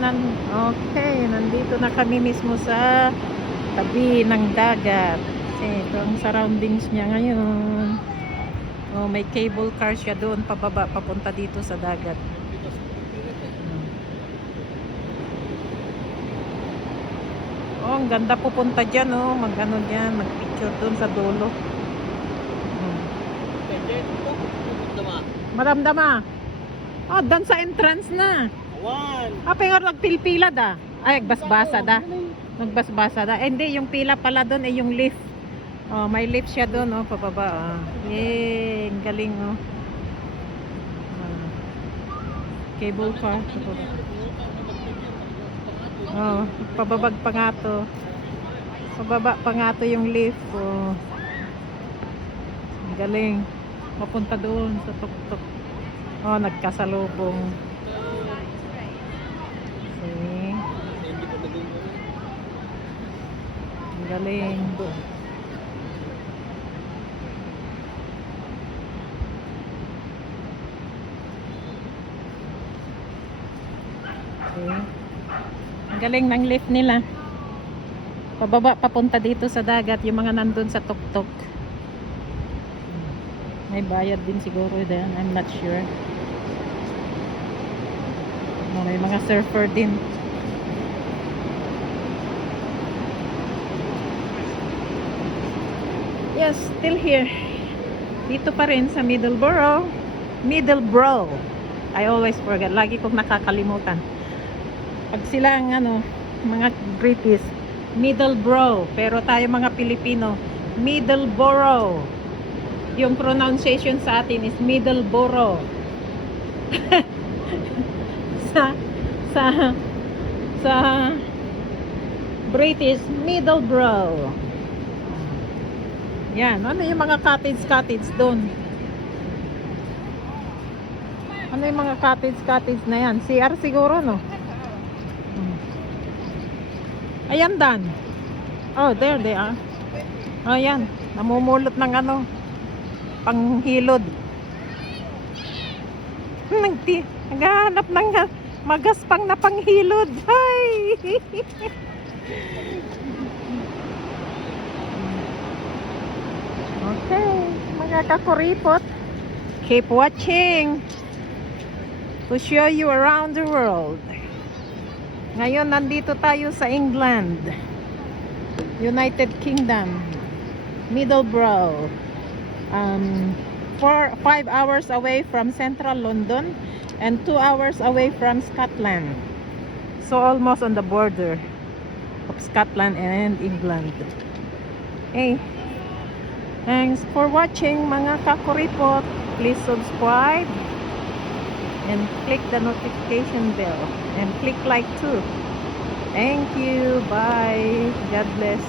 nandito na kami mismo sa tabi ng dagat. Kasi ito ang surroundings niya ngayon. Oh, may cable car siya doon pababa, papunta dito sa dagat. Oh, ang ganda pupunta dyan, oh. Mag-ano dyan, mag-picture doon sa dulo. Maramdama. Oh, doon sa entrance na. Pero nagpilpila da. Ay, nagbasbasa da. Nagbasbasa da. Hindi, yung pila pala doon ay yung lift. Oh, may lift siya doon, oh, pababa. Oh. Yay, ang galing, oh. Cable car. Oh, pababag pa nga to. Pababa pa nga to yung lift, oh. Ang galing. Mapunta doon sa tuktok. Oh, nagkasalubong. Okay. Ang galing. Okay. Ang galing ng lift nila. Pababa papunta dito sa dagat yung mga nandun sa tuktok. May bayad din siguro din. I'm not sure. May mga surfer din. Yes, still here. Dito pa rin sa Middleborough. Middleborough. I always forget. Lagi kong nakakalimutan. Pag sila ang mga British, Middleborough. Pero tayo mga Pilipino, Middleborough. Yung pronunciation sa atin is Middleborough. sa British, Middleborough. Yan, ano yung mga cottage doon? Ano yung mga cottage na yan? CR siguro, no? Ayan, Dan. Oh, there they are. Oh, yan. Namumulot ng panghilod. Naghahanap ng magaspang na panghilod. Hay! Okay, mga kakuripot, keep watching to show you around the world. Ngayon nandito tayo sa England, United Kingdom, Middleborough, 5 hours away from central London and 2 hours away from Scotland, so almost on the border of Scotland and England. Hey, thanks for watching mga kakuripot. Please subscribe and click the notification bell and click like too. Thank you. Bye. God bless.